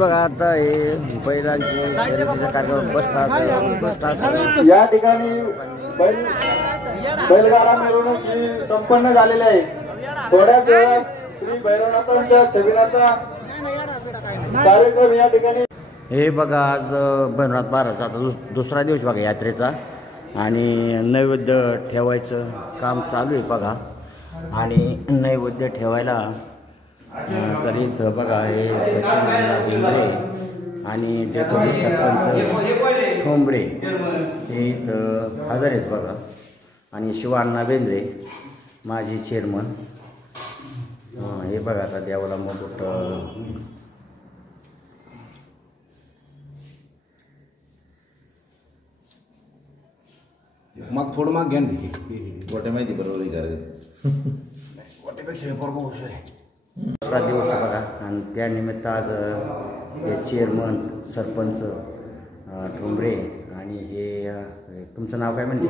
बघा आता हे बैलांचे कार्यक्रम बसतात या ठिकाणी बैलगाडा मिरवणूक ही संपन्न झालेली आहे। थोड्याच वेळात श्री भैरवनाथांच्या छबिनाचा कार्यक्रम या ठिकाणी। हे बघा आज भैरवनाथ महाराजचा आता दुसरा दिवस बघा यात्रेचा आणि नैवेद्य ठेवायचं काम चालू आहे बघा। आणि नैवेद्य ठेवायला तर इथं बघा हे सचिन बेंद्रे आणि डेप्युटी सरपंच ठोंबरे हे इथं हजर आहेत बघा। आणि शिवाअण्णा बेंद्रे माजी चेअरमन हे बघा आता देवाला मुकुट मग थोडं माग घ्या ना गोट्या माहिती बरोबर गोट्यापेक्षा बरोबर हुशार आहे। दुसरा दिवस बघा आणि त्यानिमित्त आज हे चेअरमन सरपंच ठोंबरे आणि हे तुमचं नाव काय म्हणजे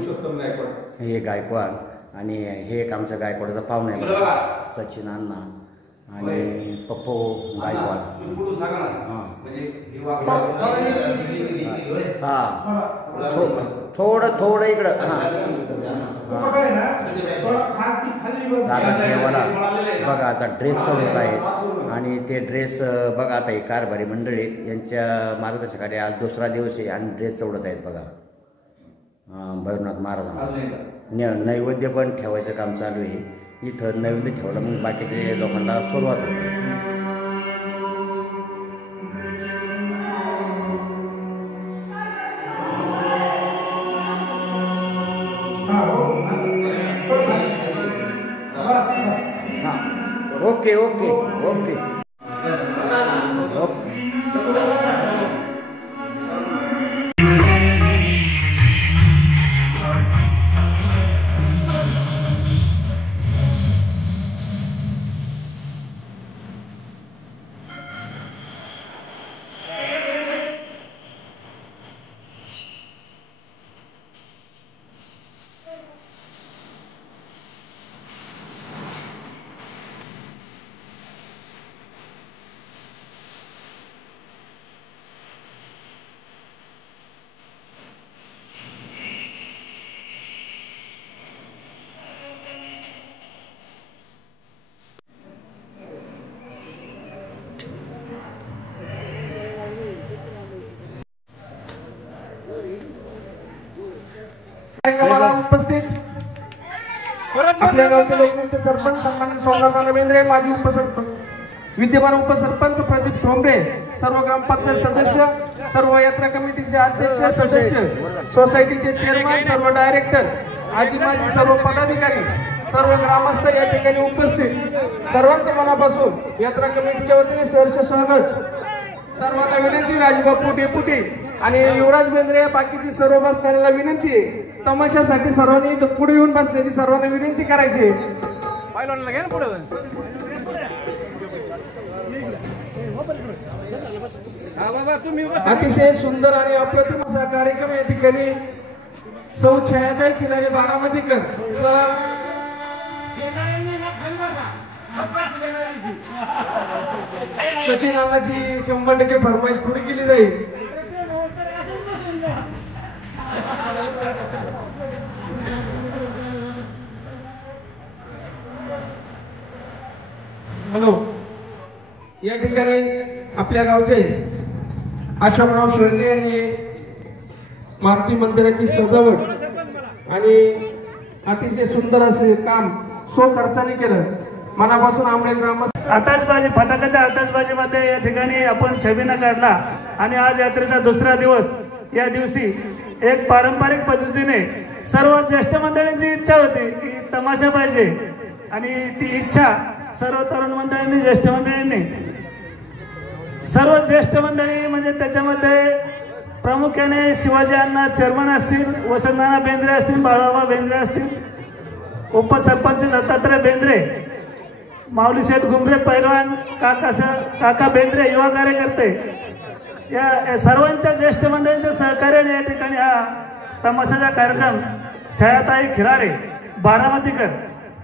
हे गायकवाड आणि हे एक आमच्या गायकवाडाचा पाहुणा आहे बघा सचिन अण्णा आणि पप्पू गायकवाड हां थोडं इकडं आता देवाला बघा आता ड्रेस चढवत आहेत आणि ते ड्रेस बघा आता ही कारभारी मंडळी यांच्या मार्गदर्शनाखाली आज दुसरा दिवस आहे आणि ड्रेस चढवत आहेत बघा भैरवनाथ महाराजांना। नैवेद्य पण ठेवायचं काम चालू आहे इथं। नैवेद्य ठेवलं मग बाकीच्या लोकांना सुरुवात होते। ओके ओके ओके उपस्थित आपल्या गावचे लोकनेते सरपंच सन्माननीय सोमनाथ बेंद्रे माजी उपसरपंच विद्यमान उपसरपंच प्रदीप ठोंबरे सर्व ग्रामपंचायत सदस्य सर्व यात्रा कमिटीचे अध्यक्ष सदस्य सोसायटीचे चेअरमन सर्व डायरेक्टर आजी माजी सर्व पदाधिकारी सर्व ग्रामस्थ या ठिकाणी उपस्थित सर्वांच्या मनापासून यात्रा कमिटीच्या वतीने सहर्ष स्वागत। सर्वांना विनंती राजबापू डेपुटी आणि युवराज बेंद्रे बाकीची सर्व बसणाऱ्याला विनंती आहे तमाशासाठी सर्वांनी पुढे येऊन बसण्याची सर्वांना विनंती करायची। अतिशय सुंदर आणि अप्रतिम असा कार्यक्रम या ठिकाणी सौ छायाताई खिलारी बारामतीकर सचिन अण्णाची 100% फरमाईश पुरी केली जाईल। हॅलो या ठिकाणी आपल्या गावचे आश्रमराव शेळके यांनी मारुती मंदिराची सजावट आणि अतिशय सुंदर असे काम खर्चाने केलं। मनापासून आंबळे ग्रामस्थ आताशबाजी फटाक्याच्या आताशबाजीमध्ये या ठिकाणी आपण छबिना काढला आणि आज यात्रेचा दुसरा दिवस। या दिवशी एक पारंपरिक पद्धतीने सर्व ज्येष्ठ मंडळींची इच्छा होती की तमाशा पाहिजे आणि ती इच्छा सर्व तरुण मंडळींनी ज्येष्ठ मंडळींनी सर्व ज्येष्ठ मंडळी म्हणजे त्याच्यामध्ये प्रामुख्याने शिवाजी अण्णा चेअरमन असतील, वसंतनाना बेंद्रे असतील, बाळाबा बेंद्रे असतील, उपसरपंच दत्तात्रय बेंद्रे, माऊली शेठ घुमरे पैलवान, काका बेंद्रे युवा कार्यकर्ते या सर्वांच्या ज्येष्ठ मंडळींच्या सहकार्याने या ठिकाणी हा तमाशाचा कार्यक्रम छायाताई खिलारे बारामतीकर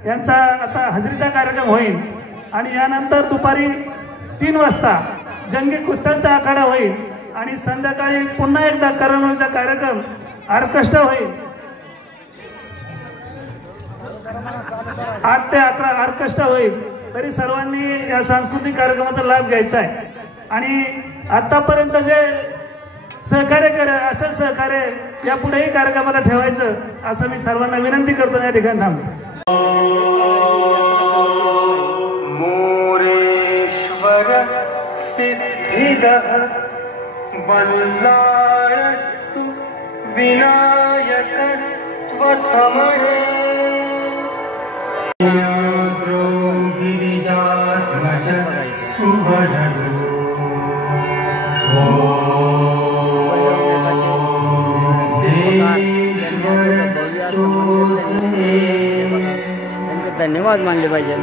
यांचा आता हजेरीचा कार्यक्रम होईल आणि यानंतर दुपारी 3 वाजता जंगी कुस्त्यांचा आखाडा होईल आणि संध्याकाळी पुन्हा एकदा करमणुकीचा कार्यक्रम ऑर्केस्ट्रा होईल. 8 ते 11 ऑर्केस्ट्रा होईल. तरी सर्वांनी या सांस्कृतिक कार्यक्रमाचा लाभ घ्यायचा आहे आणि आतापर्यंत जे सहकार्य केलं असं सहकार्य यापुढेही कार्यक्रमाला ठेवायचं असं मी सर्वांना विनंती करतो. या ठिकाणी थांबतो. मोरेश्वर सिद्धिदः बल्लाळस्तु विनायकस्त्वथमहे गिरिजात्मज सुवरदो धन्यवाद मानले पाहिजे.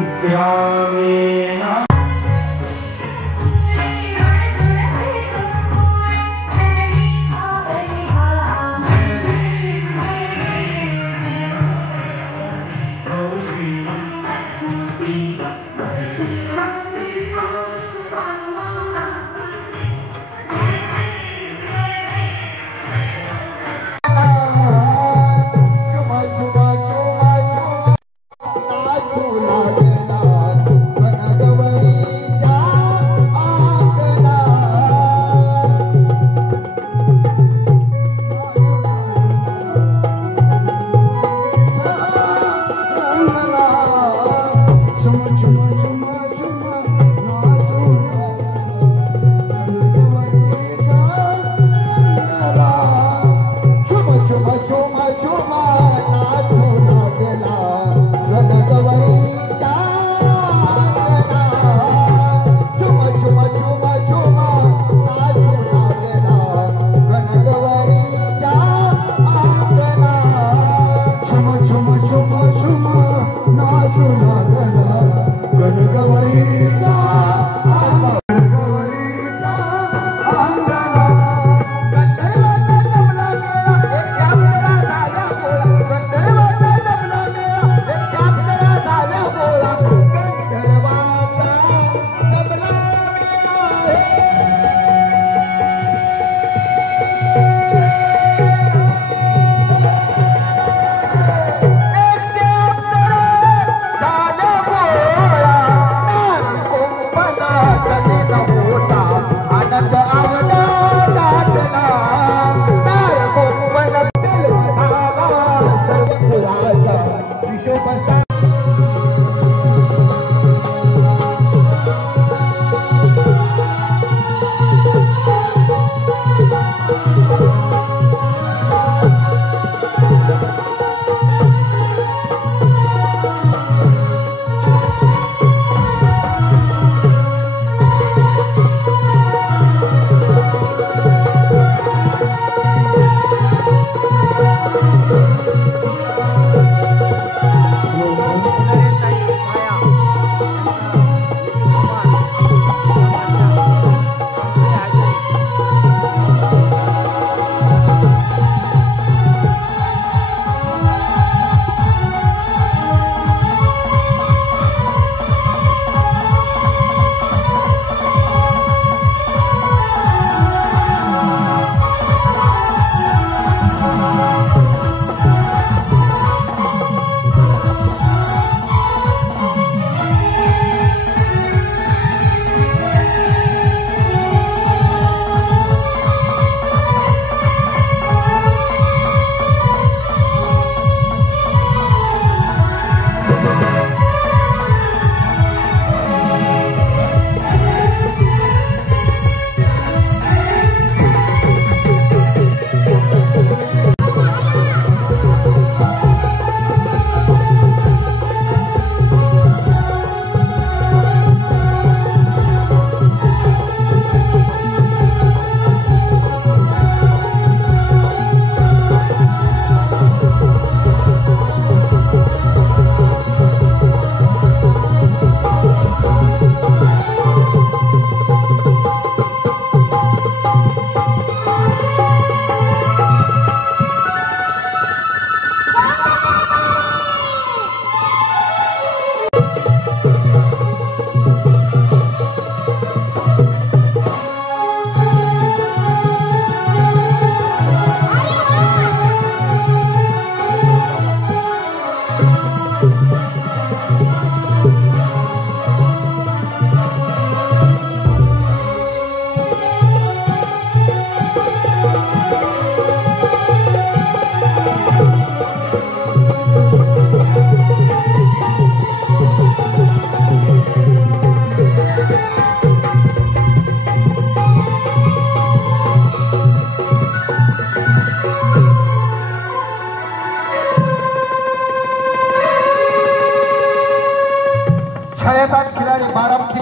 गणगवरीचा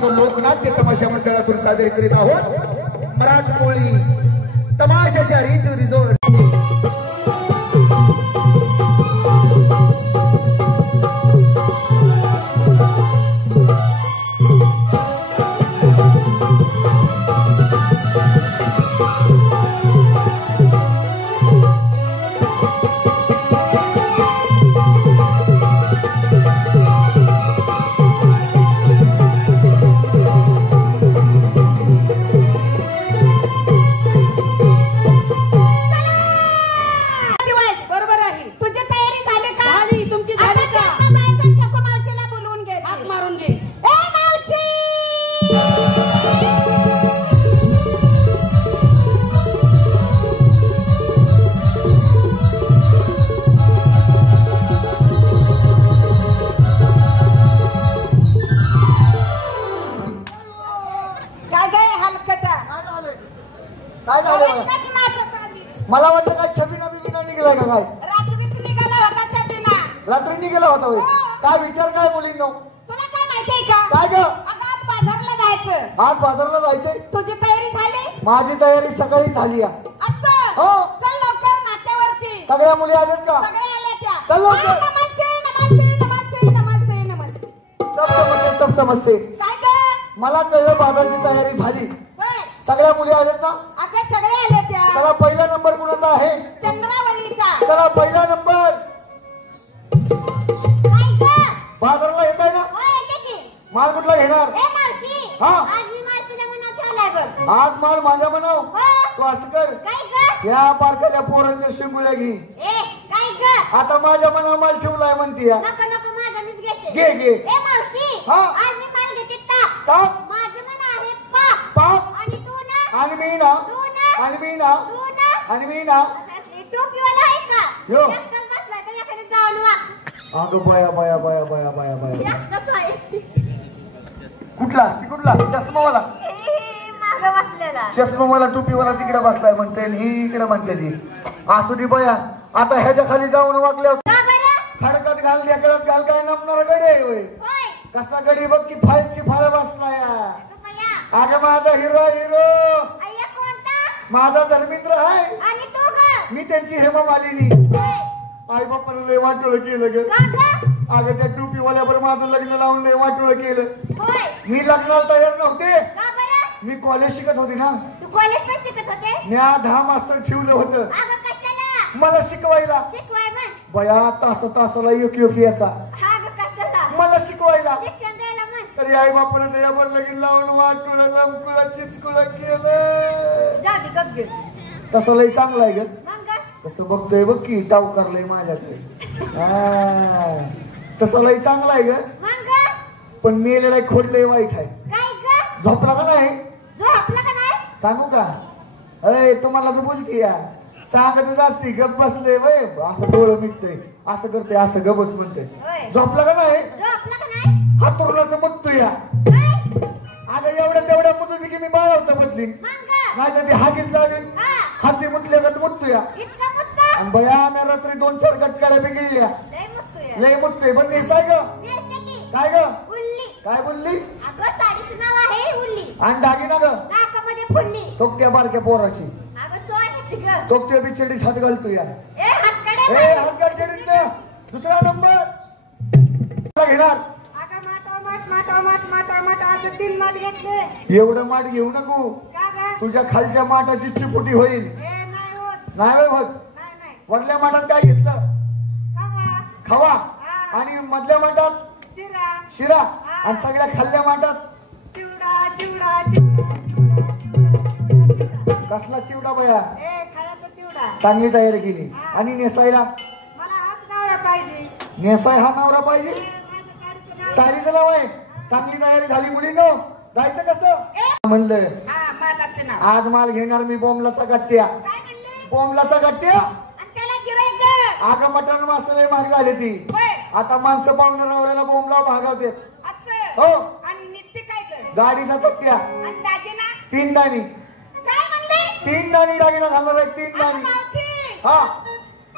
जो लोकनाट्य तमाशा मंडळातून सादर करीत आहोत मराठमोळी तमाशाच्या रीत रिजवळ. मला वाटतं काय छबिना बिबिना निघाला का काय? रात्रीच निघाला होता छबिना. रात्री निघाला होता होय. काय विचार काय मुलींनो? तुला काय माहितीये का? काय ग? अगं आज बाजारला जायचं. आज बाजारला जायचंय? तुझी तयारी झाली? माझी तयारी सकाळी झाली आहे. असं? हो. चल लवकर नाक्यावरती. सगळ्या मुली आल्यात का? सगळ्या आल्या त्या. चल लवकर. नमस्ते नमस्ते नमस्ते नमस्ते नमस्ते. सब समजते. काय ग? मला कळलं बाजारची तयारी झाली. होय. सगळ्या मुली आल्यात ना? अगं सगळ्या आल्या त्या. चला पहिला नंबर कुणाचा आहे? चंद्रावलीचा. चला पहिला नंबर. काय ग? बाजारला येत आहे ना? होय येते की. माल कुठला घेणार? ए मावशी. हा. आज मी माल तुझ्या मनात ठेवलाय बघ. आज माल माझ्या बनाव. हो. तू असं कर. काय ग? या पारख्याच्या पोरांच्या शिंगुल्या घे. ए काय ग? आता माझ्या मनावर माल ठेवलाय म्हणतीया. नको नको माझा मीच घेते. घे घे. ए मावशी. हा. आज मी माल घेते ताक. ताक. माझं मन आहे पाक. पाक. आणि तू ना? आणि मी ना. तू ना? आणि मी ना. तू ना? आणि मी ना. टोपीवाला आहे का? यो. एकटाच बसलाय त्याच्याखाली जाऊन वा. अगं बया बया बया बया बया बया. एकटाच आहे. कुठला कुठला? चष्मावाला. मागं बसलेला. चष्मावाला टोपीवाला तिकडे बसलाय म्हणते ही इकडे म्हणते ती. असू दे बया. आता ह्याच्या खाली जाऊन वागल्या का बरं? खडकत घाल ढेकळत घाल काय नमणार गडी आहे होय. होय. कसा गडी बघ की फाळची फाळ बसलाय. अगं बया. अगं माझा हिरो हिरो अय्या कोणता? माझा धर्मिंद्र आहे. आणि तू ग? मी त्यांची हेमा मालिनी. होय. आई बापाला लय वाटोळ केलं ग. का ग? अगं त्या टोपीवाल्यावर माझं लग्न लावून लय वाटोळ केलं. होय. मी लग्नाला तयार नव्हते. का बरं? मी कॉलेज शिकत होते ना. तू कॉलेज पण शिकत होते? म्या 10 मास्तर ठेवलं होतं अगं कशाला? मला शिकवायला. शिकवाय म्हण. बया तासाला एक याचा हा ग कशाला? मला शिकवायला. शिक्षण द्यायला म्हण. तरी आई बापानं त्याच्यावर लगीन लावून वाटुळ लमकुळ चिचकुळ केलं. जा दे गप घे. तसं लय चांगलं आहे ग. मग ग? तसं बघतोय बघ की टाव करलंय माझ्याकडे. तसं लय चांगलं आहे ग. मग ग? पण मेलेला खोडलंय वाईट आहे. काय ग? झोपला का नाही? झोपला का नाही? सांगू का? अय तुम्हाला तर बोलती या सांगतच असते गप बसले वय असं डोळं मिटतोय असं करते असं गबस म्हणते. होय. झोपला का नाही? झोपला का नाही? हातुरला तर मुततो या. काय? अगं एवढ्या तेवढ्या मुतली की मी बाळवता बदली. मग ग? नाही तर ती हागीच लागली. हा. हाती मुतले का मुततो या. इतका मुत्ता? आणि बया मी रात्री 2-4 गटकाळ्या बी गेल्या. लय मुत्तोय. लय मुततोय पण नेसाय ग. नेसते की. काय ग? उल्ली. काय बोलली? अगं साडीचं नाव आहे उल्ली. आणि दागिना ग. नाकामध्ये फुल्ली. तोकत्या बारक्या पोराची अगं सोन्याची ग. तोकत्या बिचडीत हात घालतो या. ए हातकडे ए बाई. हात चढीत ना. दुसरा नंबर घेणार. अगं माट असं 3 माट घेतले. एवढं माठ घेऊ नको. का ग? तुझ्या खालच्या माठाची चिपुटी होईल. ए नाही होत. नाही होय होत. नाही. वरल्या माठात काय घेतलं? का ग? खवा. हा. आणि मधल्या माठात शिरा. शिरा. आणि सगळ्या खाल्ल्या माठात चिवडा. कसला चिवडा बया. ए खायचा चिवडा. चांगली तयारी केली. आणि नेसायला मला हात नवरा पाहिजे. नेसाय हा नवरा पाहिजे. ए, माझं साडीचं नाव. साडीचं नाव आहे. चांगली तयारी झाली मुलींनो. जायचं कसं म्हणलं? हा माताचं नाव. आज माल घेणार मी बोंबलाचा गट्ट्या. काय म्हणले? बोंबलाचा गट्ट्या. आणि त्याला गिरायक. आग मटण मासले महाग झाले ती. होय. आता माणसं पाहुणे रावळ्याला बोंबला भागावते. असं. हो. आणि निस्ते काय ग? गाडीचा तक्त्या. आणि दागिना? 3 दाणी. काय म्हणले? 3 दाणी दागिना घालणार आहे. 3 अगं दाणी. मावशी. हा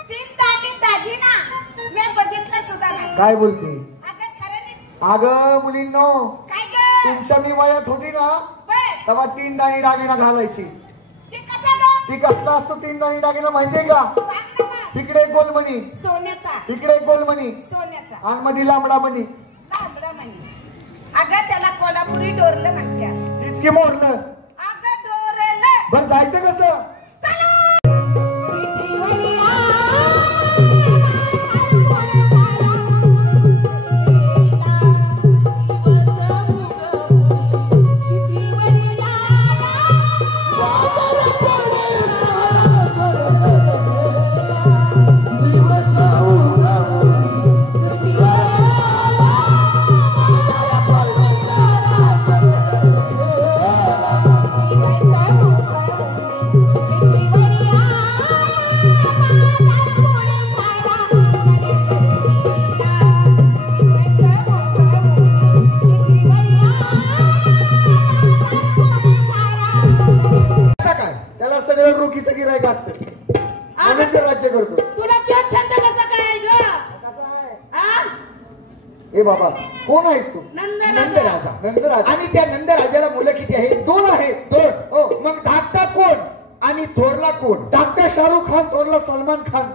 3 दाणी दागिना मी बघितलं सुद्धा नाही. काय बोलते? अगं खरं नाही. अगं मुलींनो काय ग? तुमच्या मी वयात होती ना बर तेव्हा 3 दाणी दागिना घालायची. ते कसं ग ती कसला असतो 3 दाणी दागिना माहितीये का? सांग ना मग. तिकडे एक गोलमणी, सोन्याचा तिकडे एक गोलमणी सोन्याचा आणि मध्ये लांबडा मणी. लांबडा म्हणे अगं त्याला कोल्हापुरी डोरलं म्हणत्या. इतकी मोडलं. अगं डोरलं बरं जायचं कसं? त्याला सगळं रोखीचं गिरायक असतं. आनंद राज्य करतो. तुला तो छंद कसा काय ग? ए बाबा कोण आहेस तू? नंदराजा. नंदराज. आणि त्या नंदराजाला मुलं किती आहेत? 2 आहे. 2. हो. मग धाकटा कोण आणि थोरला कोण? धाकटा शाहरुख खान, थोरला सलमान खान.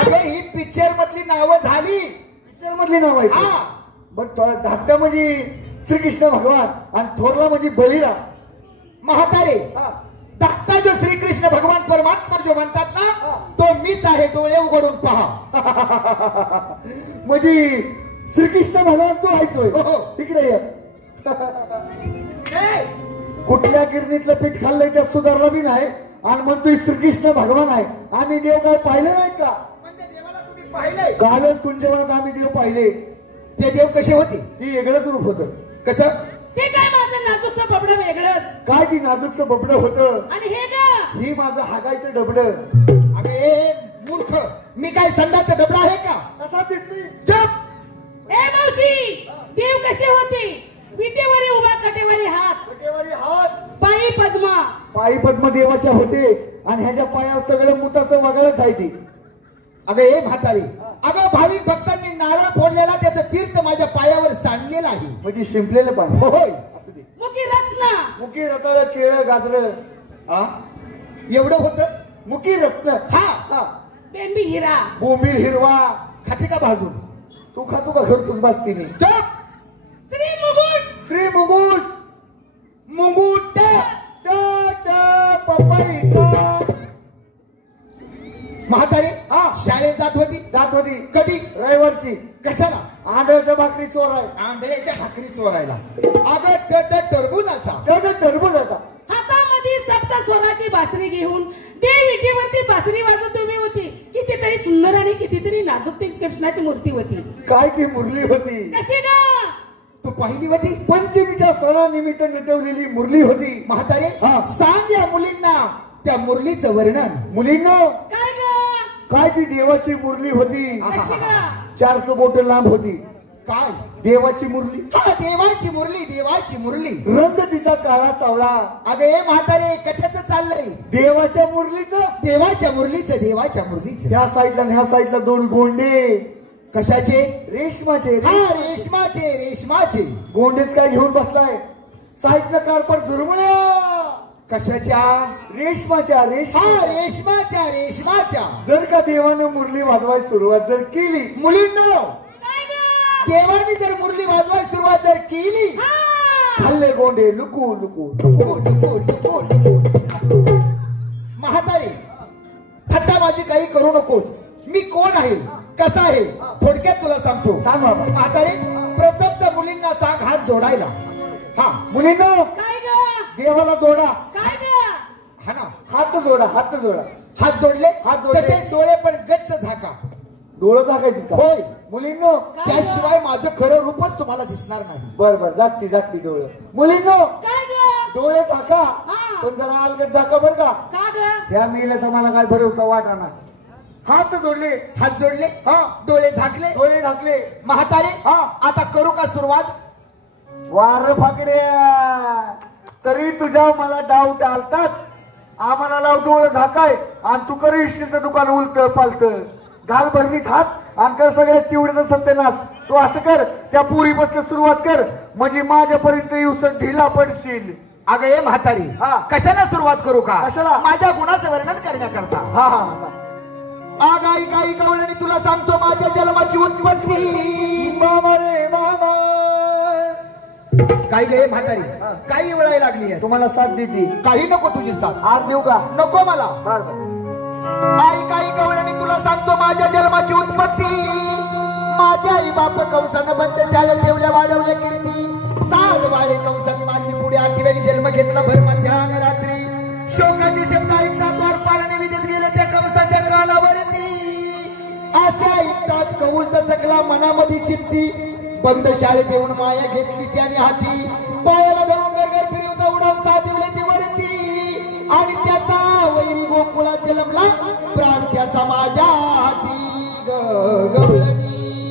अगं ही पिक्चर मधली नावं झाली. पिक्चर मधली नाव आहे. हा. बरं धाकटा म्हणजे श्रीकृष्ण भगवान आणि थोरला म्हणजे बळीराम. म्हातारे हा. धाकटा जो श्रीकृष्ण भगवान परमात्मा जो म्हणतात ना तो मीच आहे. डोळे उघडून पहा. म्हणजे श्रीकृष्ण भगवान तू आहेचोय. हो. तिकडे ये. कुठल्या गिरणीतलं पीठ खाल्लंय त्यात सुधारला बी नाही आणि म्हणतोय श्रीकृष्ण भगवान आहे. आम्ही देव काय पाहिले नाही का? म्हणजे देवाला तुम्ही पाहिलंय? कालच कुंजवनात आम्ही देव पाहिले. ते देव कसे होते? ती वेगळंच रूप होतं. कसं? ते काय माझं नाजूकचं बबडं वेगळंच काय ती नाजूकचं बबडं होतं. आणि हे ग ही माझं हागायचं डबडं. अरे मूर्ख, मी काय संडाचं डबडा आहे का? कसा दिसते? चुप. ए मावशी देव कसे होते? विटेवरी उभा कटेवरी हात कटेवारी हात. पायी पद्मा पायी पद्म देवाच्या होते आणि ह्याच्या पायावर सगळं मुताचं वगळच आहे ती. अगं हे म्हातारी, अगं भाविक भक्तांनी नारळ फोडलेला त्याचं तीर्थ माझ्या पायावर सांडलेलं आहे. म्हणजे शिंपलेलं पाणी. होय. असू दे. मुखी रत्न मुकी रताळ, केळं, गाजरं. आ? एवढं होतं? मुकी रत्न. हा. हा. बेंबी हिरा बोंबील हिरवा. खाते का भाजून? तू खातो का घरतूच बसतीने? चुप. श्री मुकुट श्री मुंगूस. मुंगूट. पपईचा. म्हातारी हा. शाळेत जात होती? जात होती. कधी? रविवारची. कशाला? आंधळच्या भाकरी चोर आहे. आंधळ्याच्या भाकरी चोरायला. अगं टरबुजाचा. त्याचा टरबूज होता. हातामध्ये सप्त स्वराची बासरी घेऊन ते विटेवरती बासरी वाजवत उभी होती. कितीतरी सुंदर आणि कितीतरी नाजूक ती कृष्णाची मूर्ती होती. काय ती मुरली होती. कशी ग? तू पाहिली होती? पंचमीच्या सणानिमित्त नटवलेली मुरली होती. म्हातारे हा. सांग या मुलींना त्या मुरलीचं वर्णन. मुलींना काय ग? काय ती देवाची मुरली होती. कशी ग? 400 बोट लांब होती. काय? देवाची मुरली. हा, देवाची मुरली. देवाची मुरली. रंग तिचा काळा सावळा. अगं हे म्हातारे कशाचं चाललंय? देवाच्या मुरलीचं. देवाच्या मुरलीचं. देवाच्या मुरलीचं. ह्या साईडला आणि ह्या साईडला 2 गोंडे. कशाचे? रेशमाचे. हा, रेशमाचे. रेशमाचे. गोंडेच काय घेऊन बसलाय. साईडला कारपट झुरमुळ्या. कशाच्या? रेशमाच्या. हा, रेशमा. रेशमाच्या. रेशमाच्या. जर का देवानं मुरली वाजवायला सुरुवात जर केली. मुलींनो, काय ग? देवानी जर मुरली वाजवायला सुरुवात जर केली. खाल्ले गोंडे लुकू लुकू. म्हातारे थट्टा माझी काही करू नकोस. मी कोण आहे, कसा आहे, थोडक्यात तुला सांगतो. सांग बाबा. म्हातारे प्रथम त्या मुलींना सांग हात जोडायला. हा मुलींना काय ग? देवाला जोडा. काय ग? हा ना. हात जोडा. हात जोडा. हात जोडले. हात जोडले. तसे डोळे पण गच्च झाका. डोळं झाकायची का? होय. मुलींनो त्याशिवाय माझं खरं रूपच तुम्हाला दिसणार नाही. बर बर जागती जागती डोळं. मुलींनो काय ग? डोळे झाका. हा. पण जरा अलगद झाका बर का. का ग? त्या मेल्याचा मला काय भरोसा वाटाना. हात जोडले. हात जोडले. हा. डोळे झाकले. डोळे झाकले. म्हातारे हा. आता करू का सुरुवात? वार फाकड्या तरी तुझ्या मला डाऊट आलताच. आम्हाला लाव डोळं झाकाय आणि तू कर इष्टीचं दुकान उलट पालत. घाल भरणीत हात आणि कर सगळ्या चिवडीचं सत्यानाश. तू असं कर, त्या पुरीपासून सुरुवात कर, म्हणजे माझ्यापर्यंत येऊस ढिला पडशील. अगं ये म्हातारी, हा. कशाला सुरुवात करू का? कशाला? माझ्या गुणाचं वर्णन करण्याकरता. हा हा सांग. आगाई काही कवळणी तुला सांगतो माझ्या जन्माची उत्पत्ती. बाबा रे बाबा, काही गे म्हातारी, काही वेळाही लागली आहे. तुम्हाला साथ देते. काही नको तुझी साथ. आज देऊ का? नको मला. बर बर. आई काही कवळणी तुला सांगतो माझ्या जन्माची उत्पत्ती. माझ्या आई बाप कंसानं बंद शाळेत ठेवल्या वाढवल्या कीर्ती. 7 वाळे कंसाने मारली पुढे 8व्याने जन्म घेतला भर मध्यान रात्री. शोकाचे शब्द ऐकता द्वारपालाने विदेत गेले त्या कंसाच्या कानावरती. असे ऐकताच कंस दचकला मनामध्ये चित्ती. बंद शाळेत येऊन माया घेतली त्याने हाती. पायाला धरून गरगर फिरवता उडान साधवले ती वरती. आणि त्याचा वैरी गोकुळात जन्मला प्राण त्याचा माझ्या हाती. गवळणी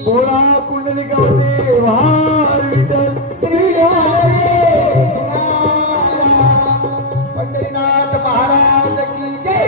बोला कुंडली गावते वार विठ्ठल श्री हरे पंढरीनाथ महाराज की जय.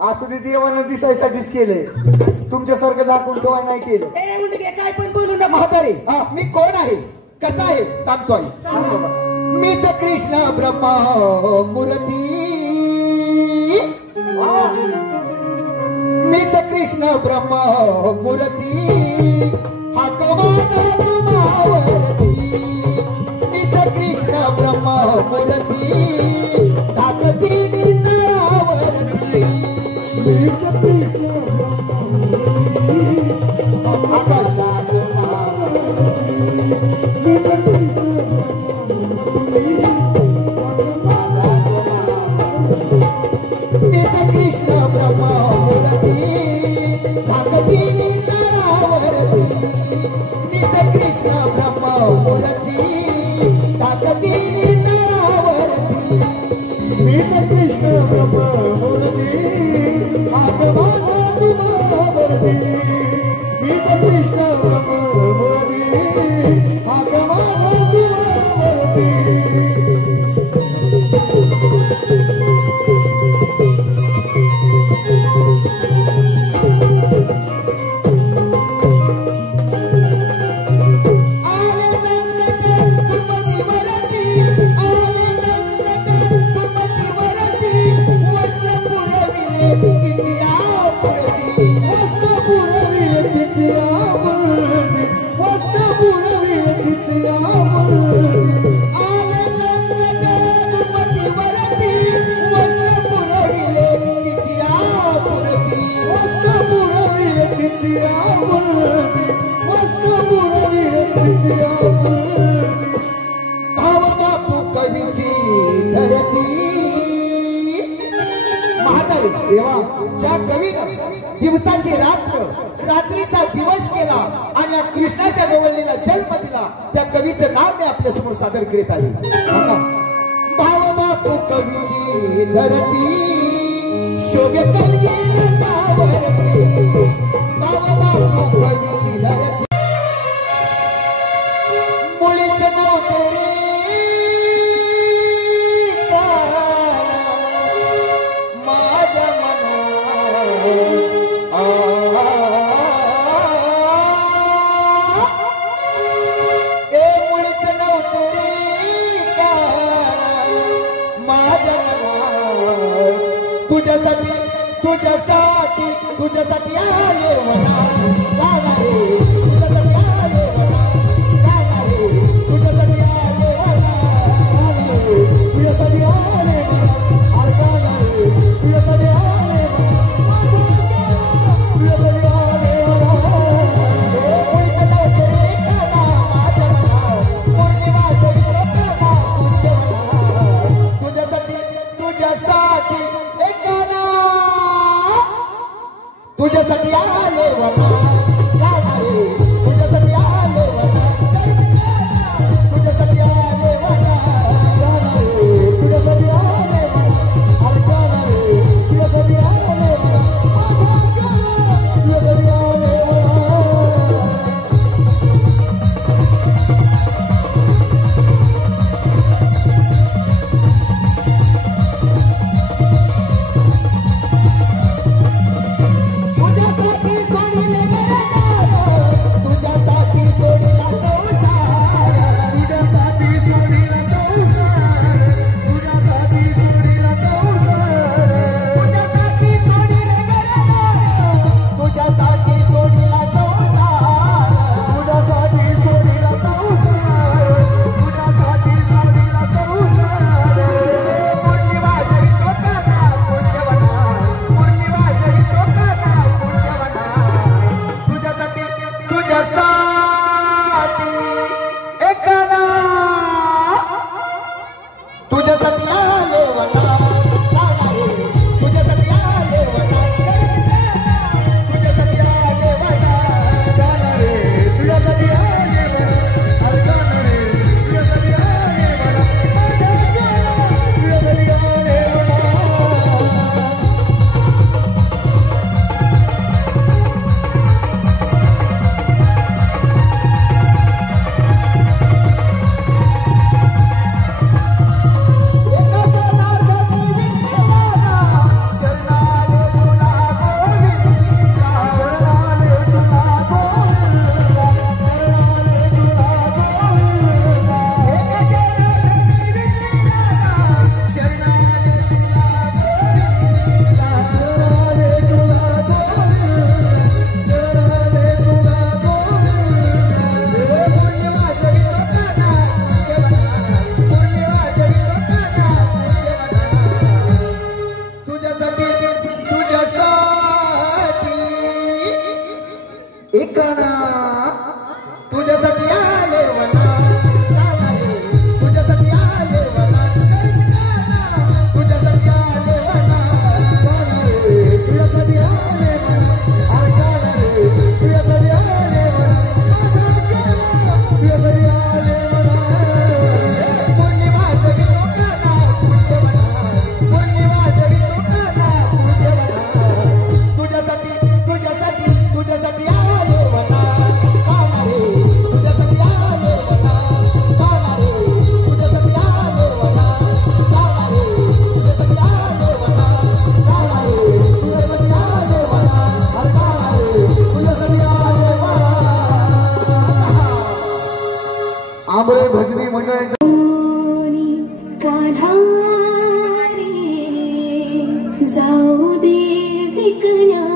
असू दे, देवानं दिसायसाठीच केले, तुमच्यासारखं झाकून ठेवाय नाही केलं. काय पण बोलू ना म्हातारे. मी कोण आहे, कसा आहे सांगतोय. मीच कृष्ण ब्रह्मा मूर्ती. मीच कृष्ण ब्रह्मा मूर्ती. हाक माझा नामावरती. मीच कृष्ण ब्रह्मा मूर्ती. ताकदी नावावरती. मीच कृष्ण ब्रह्मा मूर्ती. आकाशात मावरती. मीच कृष्ण मीच कृष्ण ब्रह्मा मूर्ती. ताकदीने नावावरती. मीच कृष्ण ब्रह्मा मूर्ती. ताकदीने नावावरती. मीच कृष्ण ब्रह्मा मूर्ती. हात माझा तुमावरती. मीच कृष्ण ब्रह्मा मूर्ती. हात माझा तुमावरती. ज्या कवीनं दिवसाची रात्र रात्रीचा दिवस केला आणि या कृष्णाच्या गवळणीला जन्म दिला, त्या कवीचं नाव मी आपल्या समोर सादर करीत आहे. भाव बापू कवीची धरती. शोभे कलगी नटावरती. भाव बापू कवीची धरती. मुळीच नव्हते तुझ्यासाठी तुझ्यासाठी तुझ्यासाठी आले म्हणा. तुझ्यासाठी आले म्हणा. तुझ्यासाठी आले म्हणा. तुझ्यासाठी आले म्हणा. तुझ्यासाठी आले तुझ्यासाठी आले वना. एकाना तुझ्यासाठी आले वना तुझ्यासाठी आले वना तुझ्यासाठी आले वना तुझ्यासाठी आले वना तुझ्यासाठी आले वना तुझ्यासाठी आले वना पौर्णिमाच्या लोकांना पूज्य वना पौर्णिमाच्या लोकांना पूज्य वना तुझ्यासाठी तुझ्यासाठी तुझ्यासाठी आले वना पाना रे तुझ्यासाठी आले वना पाना रे तुझ्यासाठी आले वना पाना रे तुझ्यासाठी आले वना पाना रे तुझ्यासाठी आले वना पाना रे तुझ्यासाठी आले वना आंबळे भजनी मंडळाच्या जाऊ दे विकण्या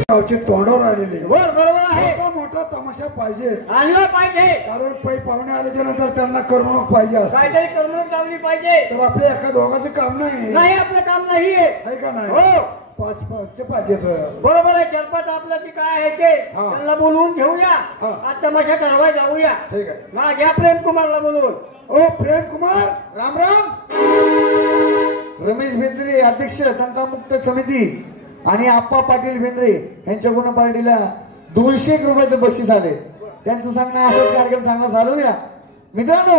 गावचे तोंडावर आलेले बरोबर आहे. मोठा मोठा तमाशा पाहिजे आणला पाहिजे. कारण पै पाहुणे आल्याच्या नंतर त्यांना करमणूक पाहिजे असते. काहीतरी करमणूक लावली पाहिजे. तर आपल्या एका दोघांचं काम नाही आपलं काम नाही आहे का नाही. हो पाच पाचचे पाहिजे. बरोबर आहे. चलपात आपलं जे काय आहे ते त्यांना बोलवून घेऊया. आज तमाशा ठरवाय जाऊया. ठीक आहे. हा घ्या प्रेम कुमारला बोलवून. ओ प्रेम कुमार राम राम. रमेश बेंद्रे अध्यक्ष तंटामुक्त समिती आणि आप्पा पाटील बेंद्रे यांच्या गुण पार्टीला 200 रुपयाचं बक्षीस आले. त्यांचं सांगणं असाच कार्यक्रम चांगला चालवूया. मित्रांनो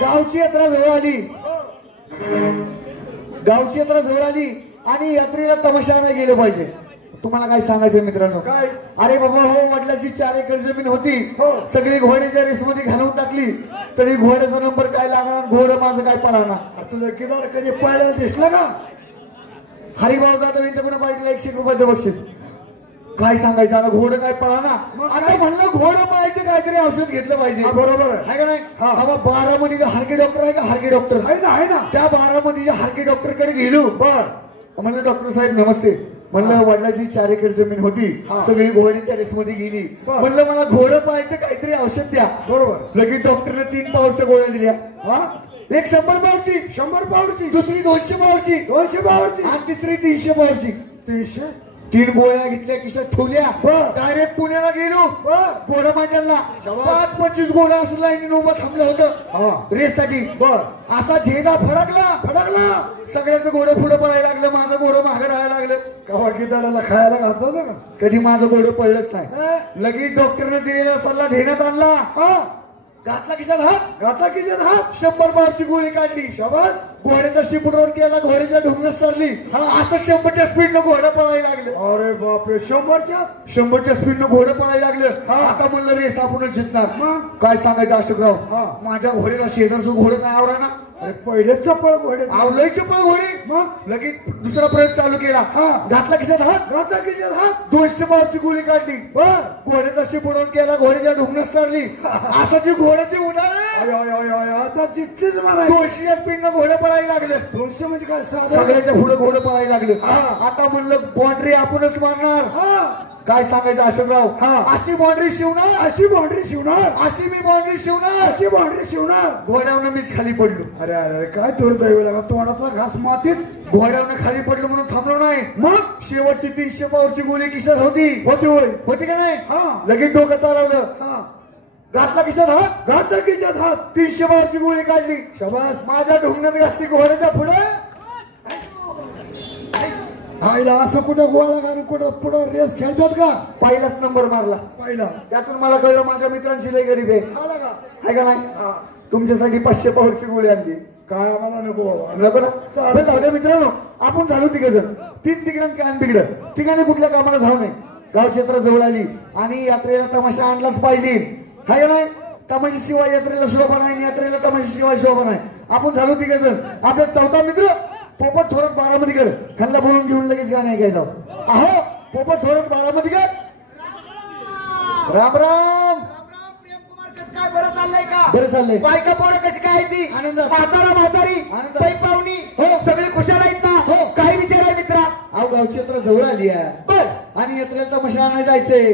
गावची यात्रा जवळ आली. गावची यात्रा जवळ आली आणि यात्रेला तमाशाला गेलं पाहिजे. तुम्हाला काय सांगायचं मित्रांनो. काय अरे बाबा हो वडिलाची 4 एकर जमीन होती. सगळी घोड्याच्या रेसमध्ये घालवून टाकली तरी घोड्याचा नंबर काय लागणार. घोडं माझं काय पळणार. तुझं किदार कधी पळायला दिसलं का. हरिभाऊ जाधव यांच्याकडे पाहिजे 100 रुपयाचं बक्षीस. काय सांगायचं आता घोडं काय पळाना. आता म्हणलं घोडं पळायचं काहीतरी औषध घेतलं पाहिजे. बरोबर आहे का नाही. बाबा बारामतीचा हारके डॉक्टर आहे का. हारके डॉक्टर आहे ना. त्या बारामतीच्या हारके डॉक्टर कडे गेलो. म्हणलं डॉक्टर साहेब नमस्ते. म्हणलं वडिलाची 4 एकर जमीन होती. सगळी घोड्याच्या रेसमध्ये गेली. म्हणलं मला घोडं पाहायचं काहीतरी औषध द्या. बरोबर. लगेच डॉक्टरने 3 पावरच्या गोळ्या दिल्या. एक 100 पावरची 100 पावरची दुसरी 200 पावरची 200 पावरची आणि तिसरी 300 पावरची 300. 3 गोळ्या घेतल्या खिशात ठेवल्या. डायरेक्ट पुण्याला गेलो. घोडा मांडला 5-25 घोडा असं लाईनीने उभं थांबलं होतं रेससाठी. असा झेंडा फडकला सगळ्याचं घोडं पुढे पळायला लागलं. माझं घोडं मागे राहायला लागलं. कवा गिदाडाला खायला घातलं होतं का. कधी माझं घोडं पडलंच नाही. लगेच डॉक्टरने दिलेला सल्ला घेण्यात आणला. घातला खिशात हात. घातला खिशात हात. 100 पावरची गोळी काढली. शाबास. घोड्याचा शिपुडवर केला. घोड्याच्या ढुंगणात सरली. असं 100च्या स्पीडनं घोडं पळायला लागलं. अरे बापरे 100च्या स्पीडनं घोडं पळायला लागलं. आता म्हणलं रेस आपणच जिंकणार. काय सांगायचं अशोकराव. माझ्या घोड्याला शेजारचं घोडं काय आवरा ना. पहिले चप्पल घोडे आवलंय चप्पल घोडे. मग लगेच दुसरा प्रयोग चालू केला. घातला खिशात हात. घातला खिशात हात. 200 पावरची गोळी काढली. घोड्याचा शिपुडवर केला. घोड्याच्या ढुंगणात सरली. असं जी घोड्याची उदाहरण आता जितकीच मला 200च्या स्पीडनं घोडं पळायला लागलं. 200 म्हणजे काय सगळ्याच्या पुढे घोडं पळायला लागलं. आता म्हणलं बाउंड्री आपणच मारणार. काय सांगायचं अशोकराव. अशी बाउंड्री शिवणार. अशी बाउंड्री शिवणार. अशी मी बाउंड्री शिवणार. अशी बाउंड्री शिवणार. घोड्यावरनं मीच खाली पडलो. अरे अरे काय दुर्दैव लागा. तोंडातला घास मातीत. घोड्यावरनं खाली पडलो म्हणून थांबलो नाही. मग शेवटची 300 पावरची गोळी खिशात होती का नाही. लगेच डोकं चालवलं. घातला खिशात हात. घातला खिशात हात. 300 पावरची गोळी काढली. शाबास. माझ्या ढुंगणात घातली घोड्याच्या पुढे. आईला असं कुठं गोळा घालून कुठं पुढं रेस खेळतात का. पहिलाच नंबर मारला. पहिला. त्यातून मला कळलं माझ्या मित्रांची लय गरीब आहे का नाही. तुमच्यासाठी 500 पावरची गोळी आणली. काय आम्हाला नको बाबा. नको ना. चालेल मित्रांनो आपण झालो 3 जण. 3 तिकडं काय तिकडं. ठिकाणी कुठल्या कामाला जाऊ नये. गावची यात्रा जवळ आली आणि यात्रेला तमाशा आणलाच पाहिजे. हाय का नाही. तमाशाशिवाय यात्रेला शोभा नाही. यात्रेला तमाशाशिवाय शोभा नाही. आपण झालो 3 जण. आपला 4था मित्र पोपट थोरात बारामतीकर. ह्यांना बोलून घेऊन लगेच गाणं ऐकायचं. अहो पोपट थोरात बारामतीकर. राम राम. काय बरं चाललंय का. बरं चाललंय. बायका पोरं कशी काय ती. आनंद. म्हातारी ताई पाहुणी सगळे खुशाल आहेत ना. काही विचार आहे मित्रा. अहो गावची यात्रा जवळ आली आहे. बर. आणि यात्रेला तमाशा आणायला जायचंय.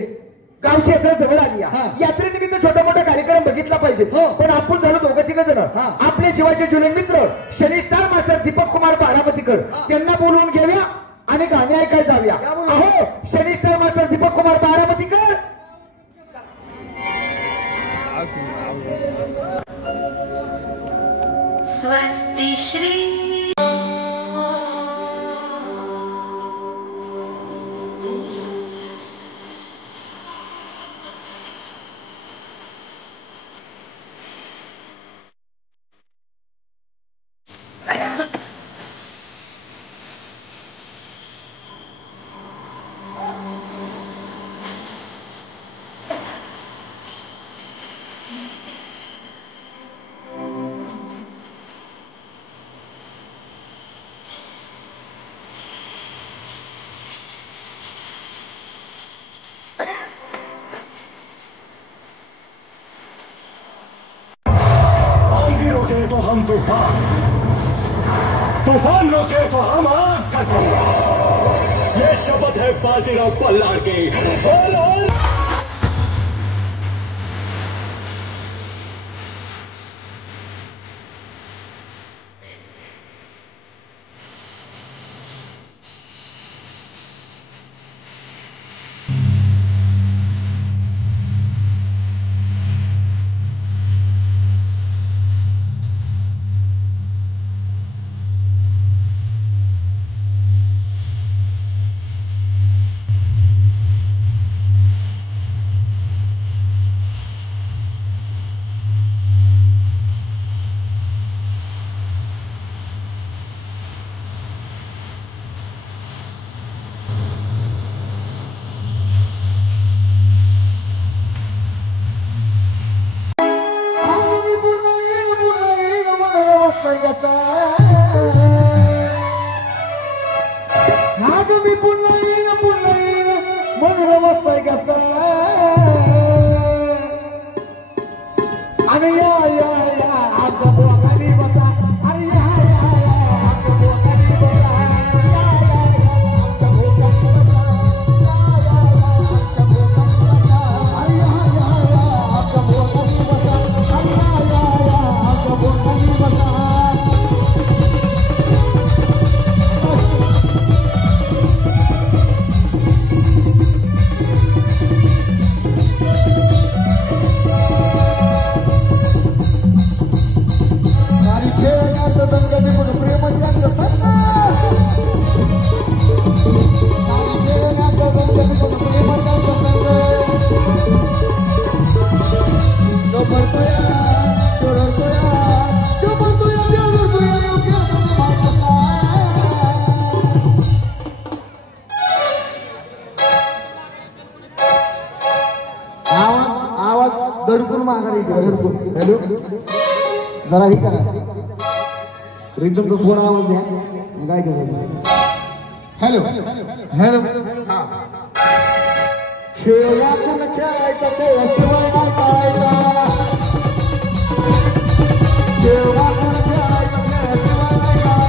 गावची यात्रा जवळ आली. यात्रेनिमित्त छोटा मोठा कार्यक्रम बघितला पाहिजे. पण आपण झालो 2-3 जण. आपले जीवाचे जुले मित्र शनी स्टार मास्टर दीपक कुमार बारामतीकर त्यांना बोलवून घेऊया आणि गाणे ऐकायला जाऊया. अहो शनी स्टार मास्टर दीपक कुमार बारामतीकर. स्वस्ति श्री तो हम तूफान रोके तो हम आग का ये शपथ है बाजीराव बल्लार की। और जरा ही करा रिदम तो थोडा आवाज द्या काय करायचं हॅलो हॅलो खेळा कोण खेळायचा खेळाशिवाय नाही करायचा खेळा कोण खेळायचा खेळाशिवाय नाही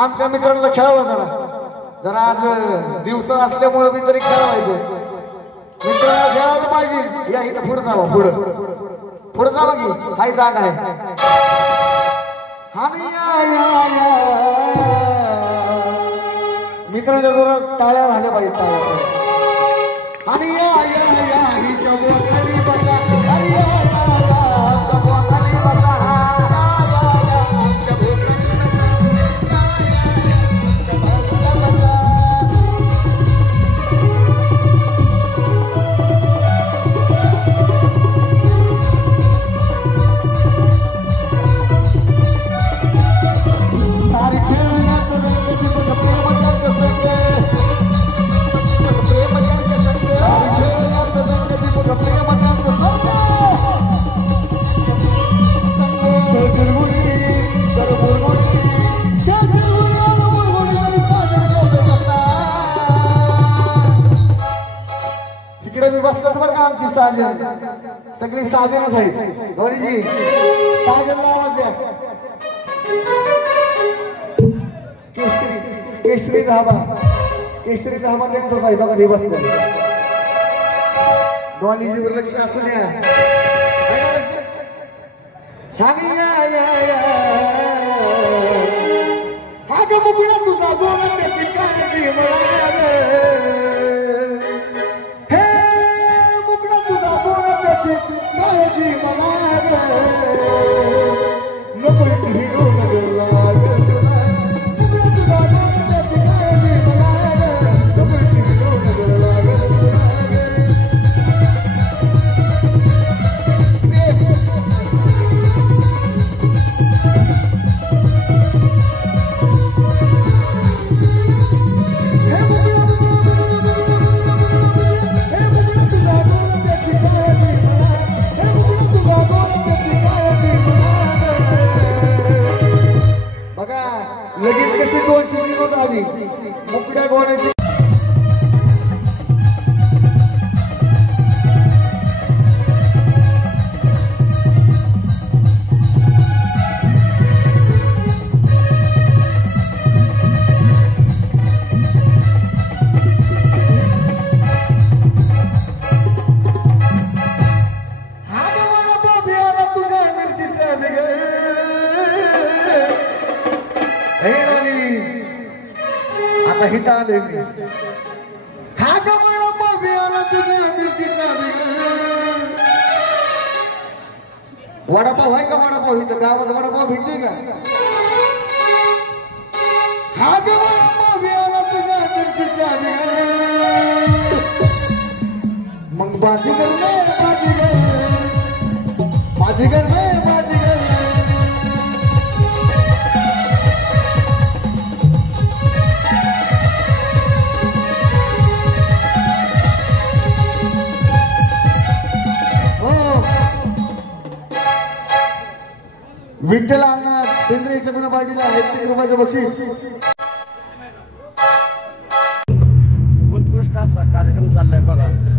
आमच्या मित्रांना खेळावं जरा आज दिवस असल्यामुळे मी तरी खेळायचो मित्रांना खेळायला पाहिजे या इथं पुढे जावं पुढे जावं की हाय जागा आहे मित्रांच्या जोरात टाळ्या झाल्या पाहिजे टाळ्या आणि सगळी साजनच आहे गौरीजी साजनला आवाज द्या केसरी धाबा त्यांचाच आहे बघा दिवस गौरीजीवर लक्ष असू द्या हा ग मुकुळा तुझा दोन त्याची काळजी आता हिता आले मी हा गमळा मागे आला तुझ्या मिरचीचा वडापाव आहे का वडापाव इथं गावात वडापाव भेटते का हा गमळा मागे आला तुझ्या मिरचीचा मग बाजीगर रे बाजीगर बाजीगर रे बाजीगर विठ्ठल अण्णा केंद्रीय चमना पार्टीला 100 रुपयाचं बक्षीस उत्कृष्ट असा कार्यक्रम चाललाय बघा काळी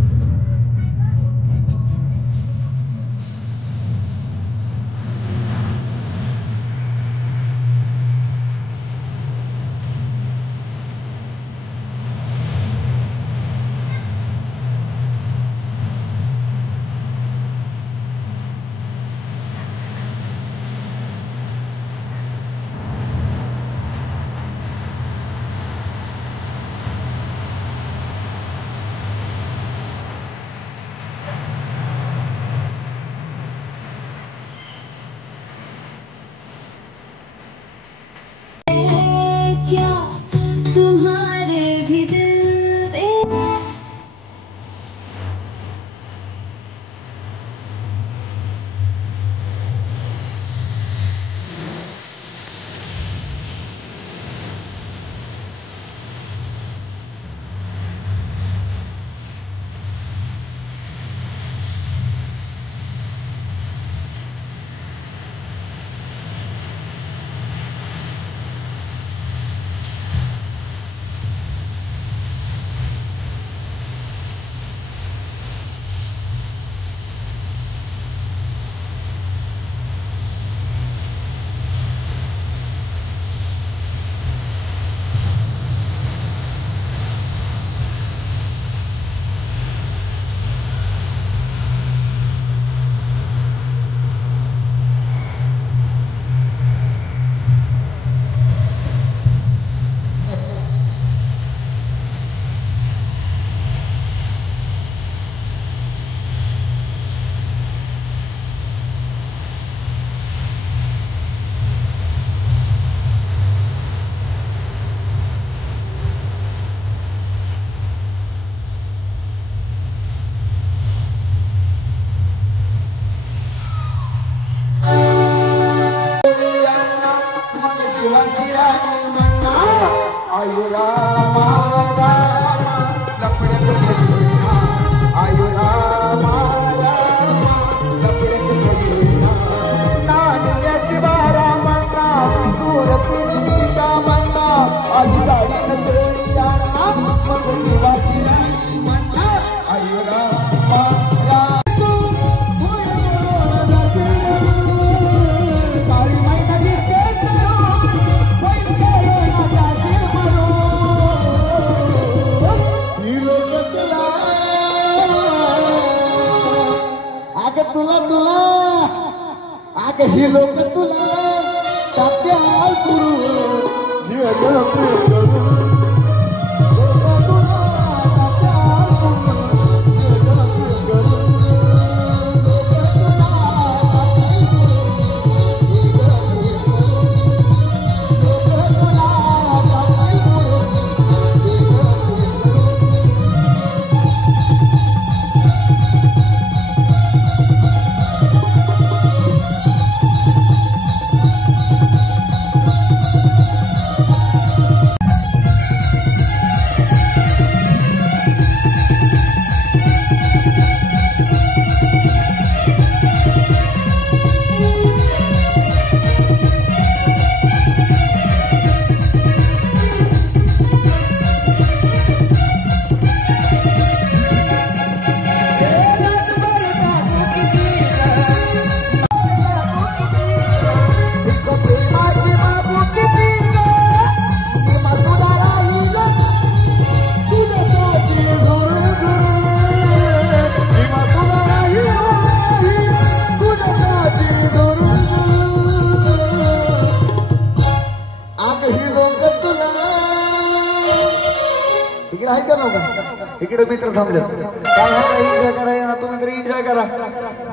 इकडे आहे का नव्हता इकडे मित्र थांबले काय एन्जॉय करा ना तुम्ही तरी एन्जॉय करा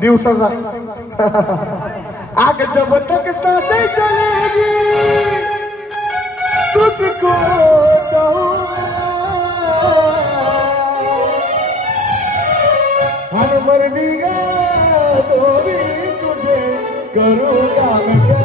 दिवसाचा आग जब तक सांसें चलेगी तुझको हर मरनी का तो भी तुझे करूँगा मैं क्या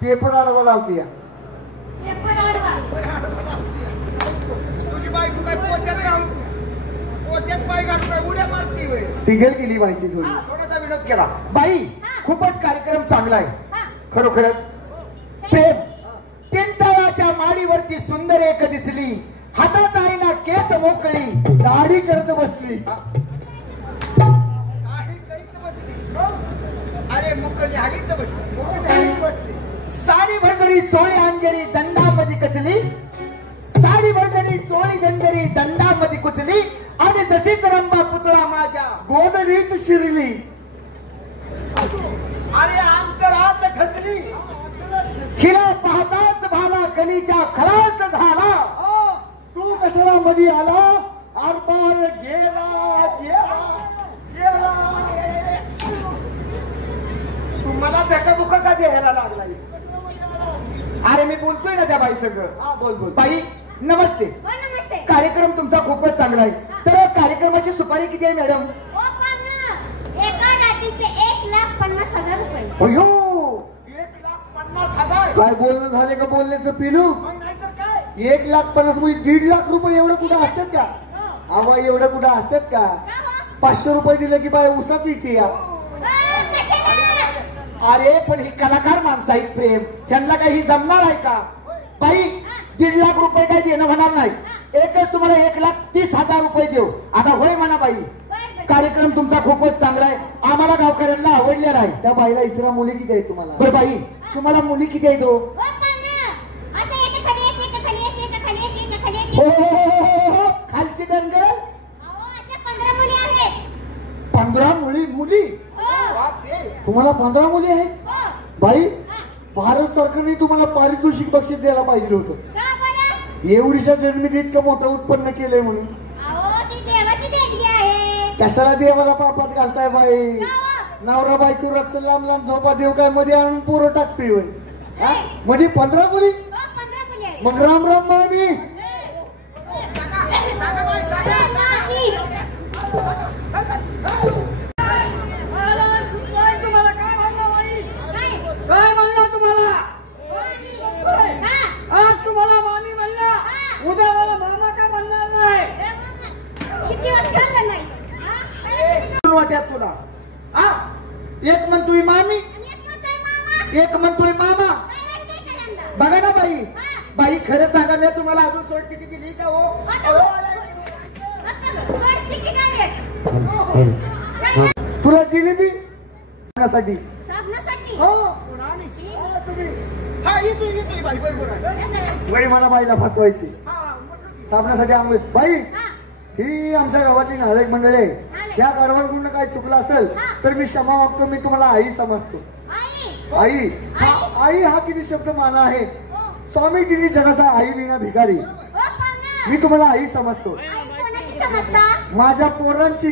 पेपर आडवा लावते तुझी बायको काय पोत्यात पाय घालून उड्या मारती वे तिघल गेली माहिती थोडी थोडासा विनोद केला बाई खूपच कार्यक्रम चांगला आहे खरोखरच प्रेम तिंताळाच्या माडीवरती सुंदर एक दिसली हातात आहे ना केस मोकळी दाढी करत बसली अरे मोकळी हालीत बसली साडी भरजरी चोळी अंजरी दंडामध्ये कचली साडी भरजरी चोळी जंजरी दंडामध्ये कुचली आणि जशीच रंबा पुतळा माझ्या गोदरीत शिरली अरे अंतरात ठसली हिला पाहताच भाला कणीच्या खलास झाला तू कशाला मध्ये आला आरपार गेला गेला गेला तू मला धक्काबुक्का का द्यायला लागलाय अरे मी बोलतोय ना त्या बाई सगळं हा बोल बोल बाई नमस्ते नमस्ते कार्यक्रम तुमचा खूपच चांगला आहे तर कार्यक्रमाची सुपारी किती आहे मॅडम एका रात्रीचे 1,50,000 रुपये अयो 1,50,000 काय बोलणं झाले का बोलण्याचं पिलू नाहीतर काय 1,50,000 म्हणजे 1.5 लाख रुपये एवढं कुठं असतात का आवा एवढं कुठं असतात का 500 रुपये दिले की बाय उसात इथे या अरे पण ही कलाकार माणसं आहेत प्रेम, त्यांना काही जमणार आहे का? बाई 1.5 लाख रुपये काही देणं होणार नाही. एकच तुम्हाला 1,30,000 रुपये देऊ. आता होय म्हणा बाई. कार्यक्रम तुमचा खूपच चांगला आहे, आम्हाला गावकऱ्यांना आवडलेला आहे. त्या बाईला इचरा मुली किती आहेत तुम्हाला? बरं बाई तुम्हाला मुली किती आहेत? हो खालची डंगर 15 मुली तुम्हाला 15 मुली आहेत? बाई भारत सरकारने तुम्हाला पारितोषिक बक्षीस द्यायला पाहिजे होतं. एवढीशा जन्मीत इतकं मोठं उत्पन्न केलंय म्हणून. कशाला देवाला पापात घालताय बाई? नवरा बायको रक्त लांब लांब झोपा देव काय मध्ये आणून पोरं टाकतोय बाई. म्हणजे 15 मुली? मग राम राम मामी. काय म्हणला तुम्हाला? आज तुम्हाला मामी म्हणला, उद्या मला मामा काय म्हणणार नाही. वाट्यात तुला एक म्हणतोय मामी, एक म्हणतोय मामा. बघा ना बाई, बाई खरं सांगा मी तुम्हाला अजून सोड चिठ्ठी दिली का हो? तुला जिलेबी साठी हो हा येतोय बाई बरोबर आहे. बाई मला बाईला फसवायची साबणासाठी आंघोळ. बाई ही आमच्या गावातली नालायक मंडळी आहे. या कारभारकडून काय चुकलं असेल तर मी क्षमा मागतो. मी तुम्हाला आई समजतो. आई आई हा किती शब्द माना आहे. स्वामी तिने जगाचा आई विना भिकारी. मी तुम्हाला आई समजतो. माझ्या पोरांची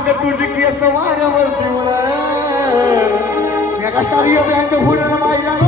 अग तुझी केस वाऱ्यावरची मुलं एका सारी अभ्याचं फुलं माईला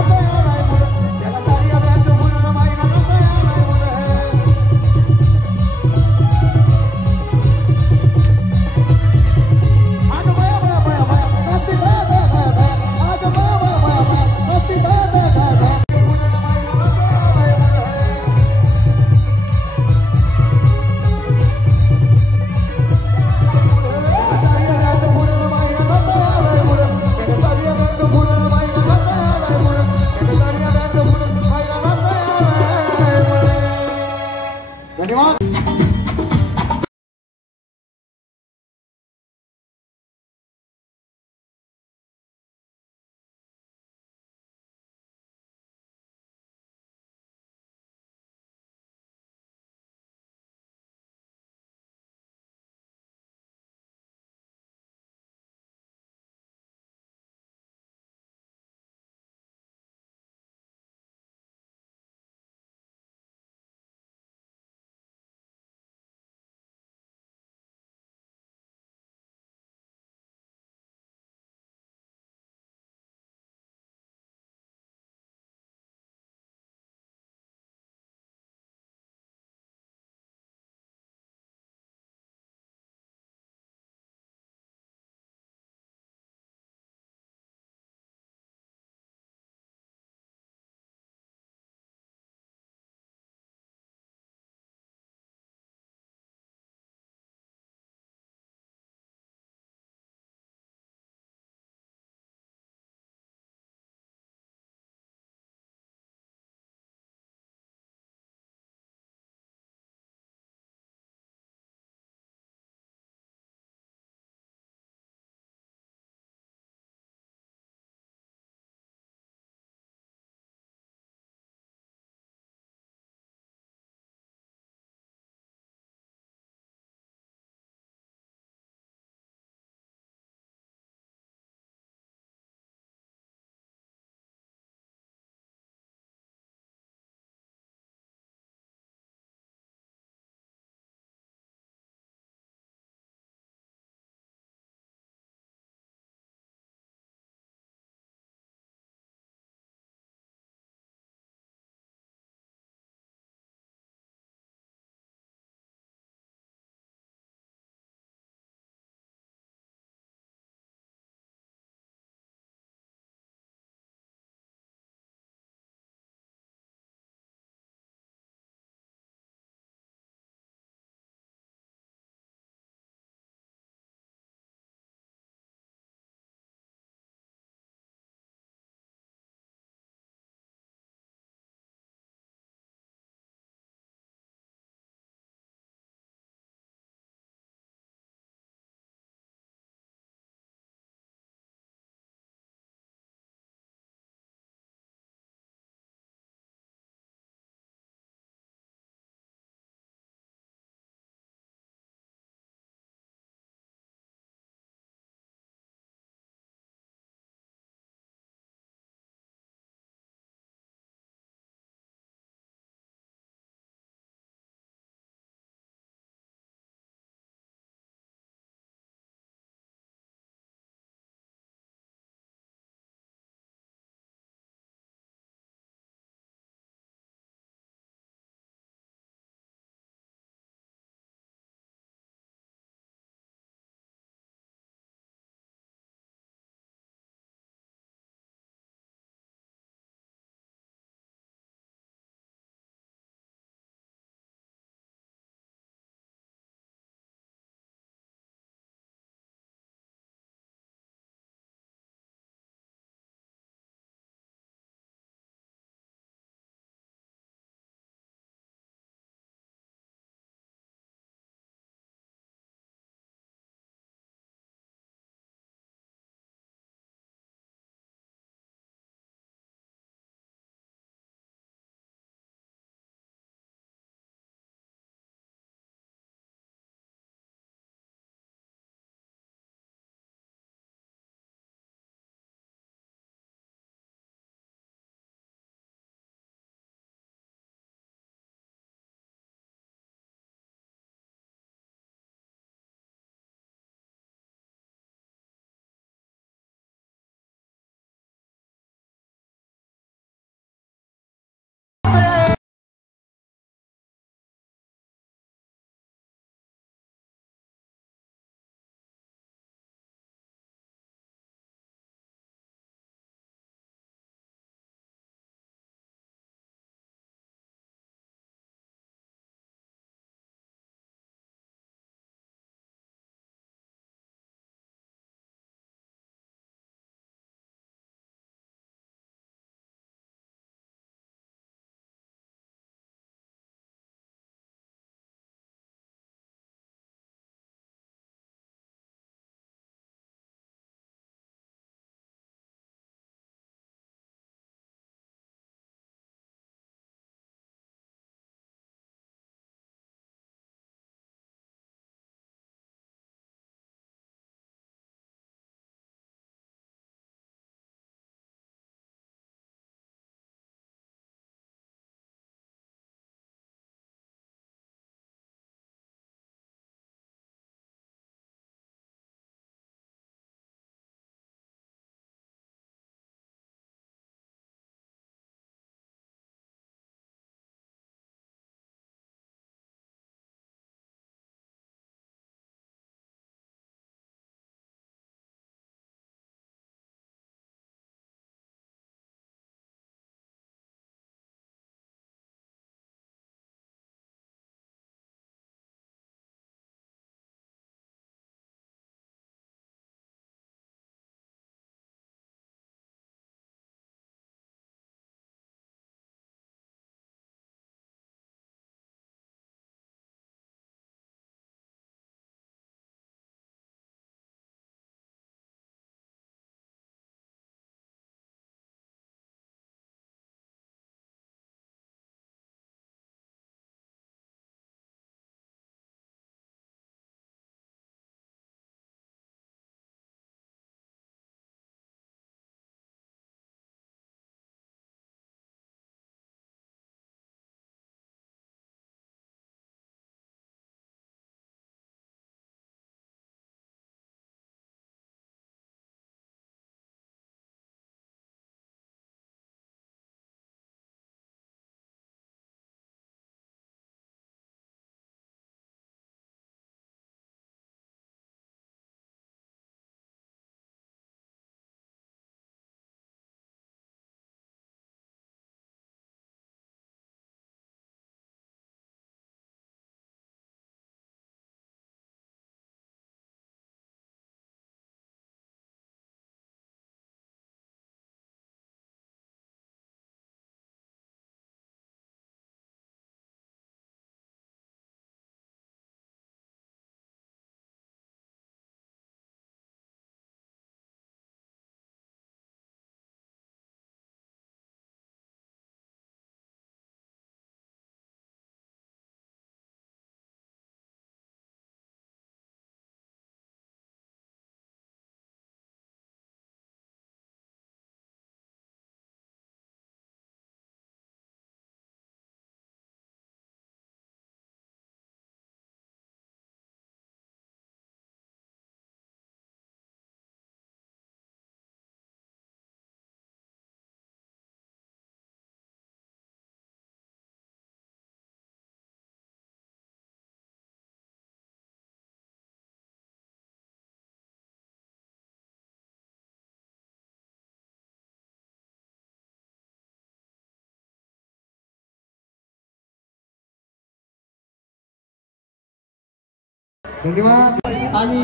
धन्यवाद. आणि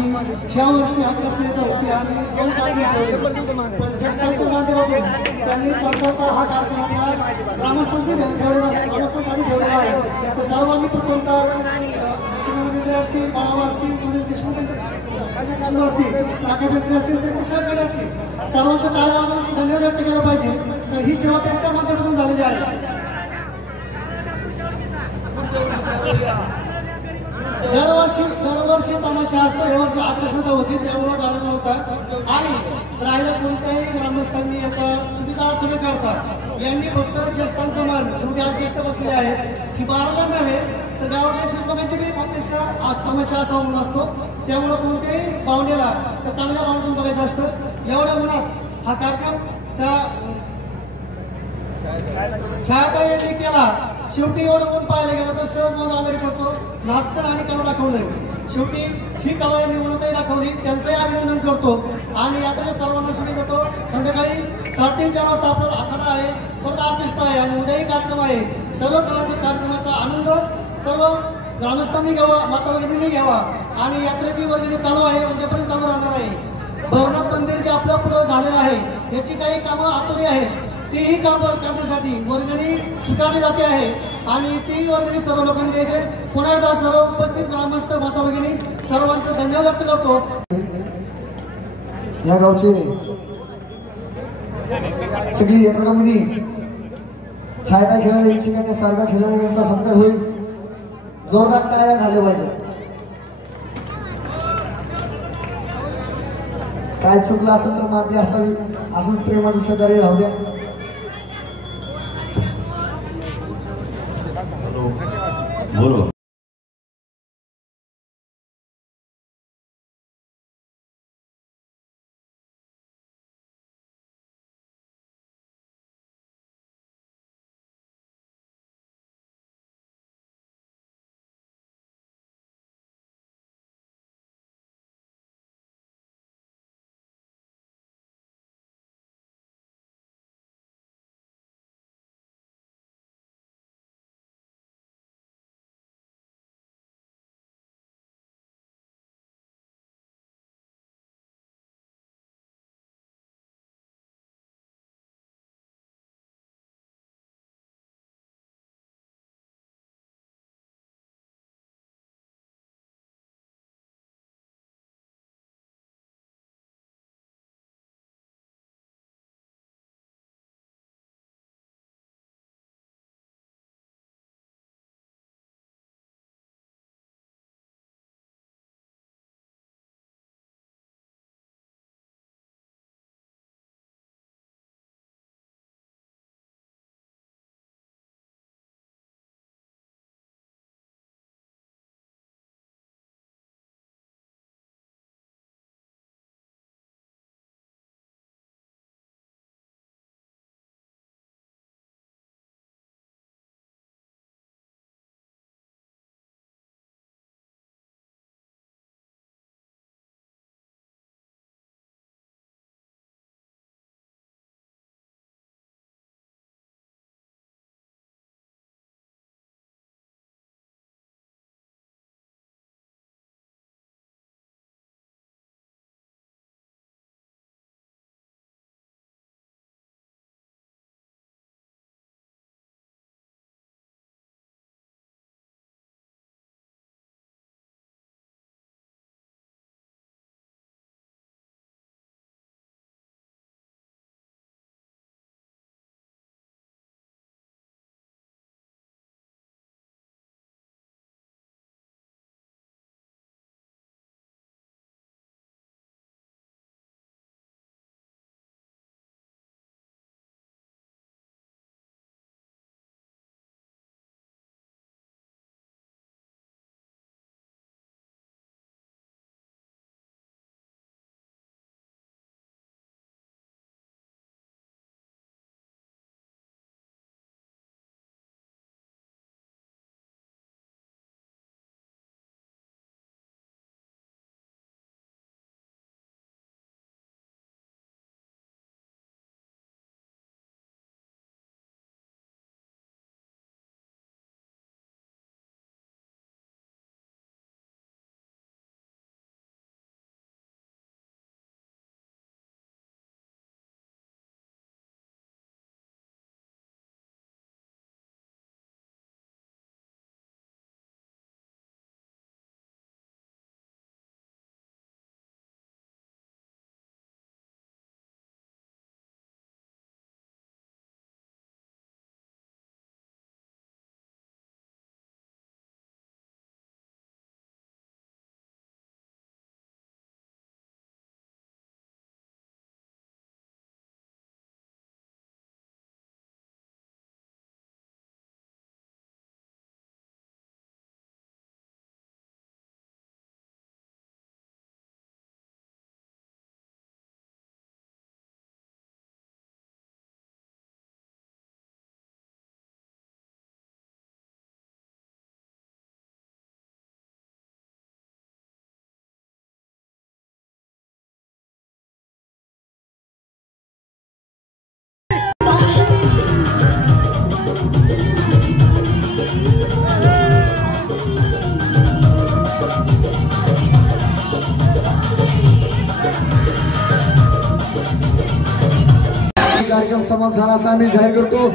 ह्या वर्षी आचारसंहिता होती आणि 2 तारखेला पण ज्येष्ठांच्या माध्यमातून त्यांनी चालता हा कार्यक्रम आपला ग्रामस्थांसाठी ठेवलेला आहे. तर सर्वांनी प्रथमतः सुमन बेंद्रे असतील, बाळावा असतील, सुनील देशमुख असतील, काका बेंद्रे असतील, त्यांचे सहकारी असतील, सर्वांचं टाळ्या वाजवून धन्यवाद व्यक्त केला पाहिजे. तर ही सेवा त्यांच्या माध्यमातून झालेली आहे. दरवर्षी तमाशा असतो. या वर्षी आचारसंहिता होती त्यामुळे झालेला नव्हता. आणि राहिलं कोणत्याही ग्रामस्थांनी याचा चुकीचा अर्थ न करता यांनी फक्त ज्येष्ठांचा मान, शेवटी आज ज्येष्ठ बसलेले आहेत की 12 जण नव्हे तर गावात 100 लोकांची बी प्रत्यक्षा तमाशा असा म्हणून असतो. त्यामुळे कोणत्याही पाहुण्याला तर चांगल्या मार्गातून बघायचं असतं. एवढ्या उन्हात हा कार्यक्रम त्या छायाताई यांनी केला. शेवटी एवढं ऊन पाहायला गेलं तर सहज माझा आजारी पडतो. नाचतं आणि कला दाखवलंय. शेवटी ही कला यांनी उन्हातही दाखवली. त्यांचंही अभिनंदन करतो आणि यात्रेच्या सर्वांना शुभेच्छा देतो. संध्याकाळी 3:30-4 वाजता आपला आखाडा आहे, परत ऑर्केस्ट्रा आहे आणि उद्याही कार्यक्रम आहे. सर्व कार्यक्रमाचा आनंद सर्व ग्रामस्थांनी घ्यावा, माता भगिनींनी घ्यावा. आणि यात्रेची वर्गणी चालू आहे, उद्यापर्यंत चालू राहणार आहे. भैरवनाथ मंदिर जे आपल्या पुढे झालेलं आहे याची काही कामं अपुरी आहेत. तेही काम करण्यासाठी वर्गणी स्वीकारली जाते आहे आणि ती वर्गणी सर्व लोकांनी द्यायचे. पुन्हा एकदा सर्व उपस्थित ग्रामस्थ माता भगिनी सर्वांचं धन्यवाद व्यक्त करतो. या गावचे सगळी यात्रा कमिटी, छायता खेळाडू, शिकाच्या सारखा खेळाडू यांचा सत्कार होईल. जोरदार टाळ्या झाल्या पाहिजे. काय चुकलं असेल तर माफी असावी. असंच प्रेमाचं सहकार्य राहू द्या. बोलो. कार्यक्रम समाप्त झाला असा आम्ही जाहीर करतो.